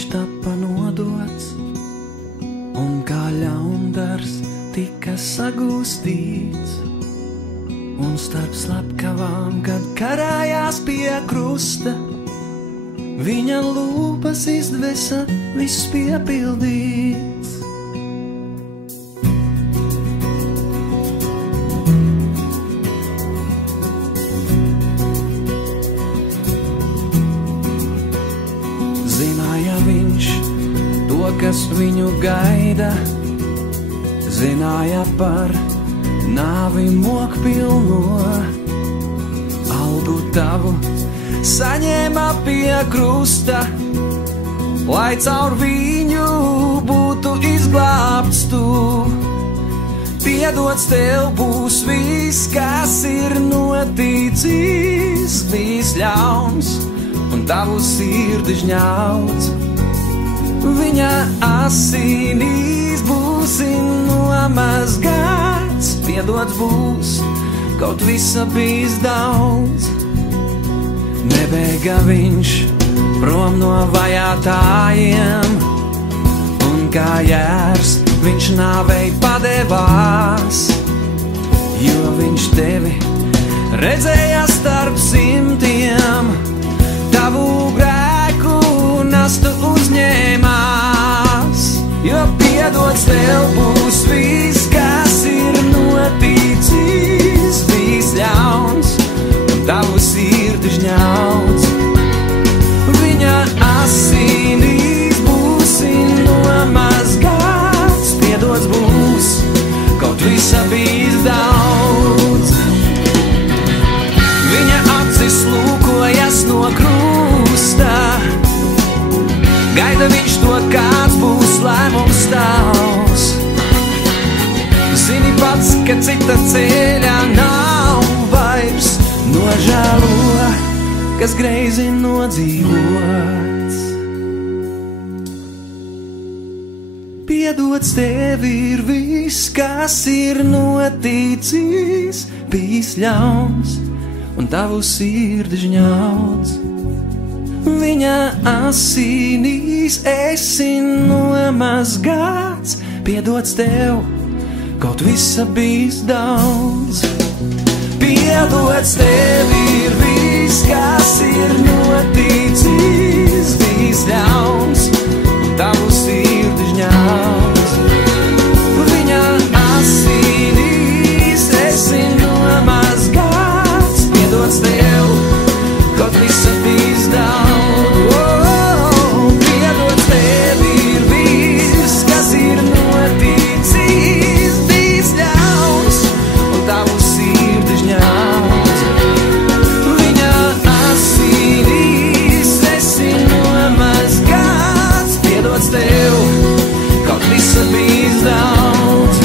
viņš tapa nodots, un kā ļaundars tika sagūstīts, un starp slepkavām, kad karājās pie krusta, viņa lūpas izdvesa viss piepildīts. Zināja viņš to, kas viņu gaida, zināja par nāvi mokpilno, algu tavu saņēma pie krusta, lai caur viņu būtu izglābts tu. Piedots tev būs viss, kas ir noticis, bijis ļauns un tavu sirdi žņauts. Viņa asinīs būsi nomazgāts, piedots būs, kaut visa bijis daudz. Nebēga viņš prom no vajātājiem, un kā jērs viņš nāvei padevās, jo viņš tevi redzēja starp simtiem, tavu grēku nastu uzņēmās, jo piedots tev būs viss, kas ir noticis, bijis ļauns un tavu sirdi žņauts. Viņa asinīs būsi nomazgāts, piedots būs, kaut visa bijis daudz. Viņa acis lūkojas no krusta, gaida viņš to, kāds būs lēmums tavs. Zini pats, ka cita ceļa nav vairs, nožēlo, kas greizi nodzīvots. Piedots tev ir viss, kas ir noticis, bijis ļauns un tavu sirdi žņauts. Viņa asinīs esi nomazgāts, piedots tev, kaut visa bijis daudz. Piedots tev ir viss, kas ir noticis, bijis ļauns un tavu sirdi žņauts. Viņa asinīs esi nomazgāts, piedots tev, kaut visa bijis daudz. Piedots tev ir viss, kas ir noticis, bijis ļauns un tavu sirdi žņauts. Viņa asinīs esi nomazgāts, piedots tev, kaut visa bijis daudz.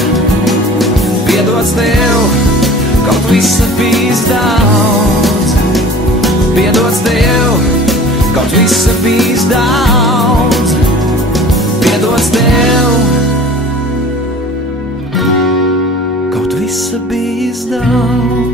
Piedots tev, kaut visa bijis daudz. Piedots tev, kaut visa bijis daudz. Piedots tev, kaut visa bijis daudz.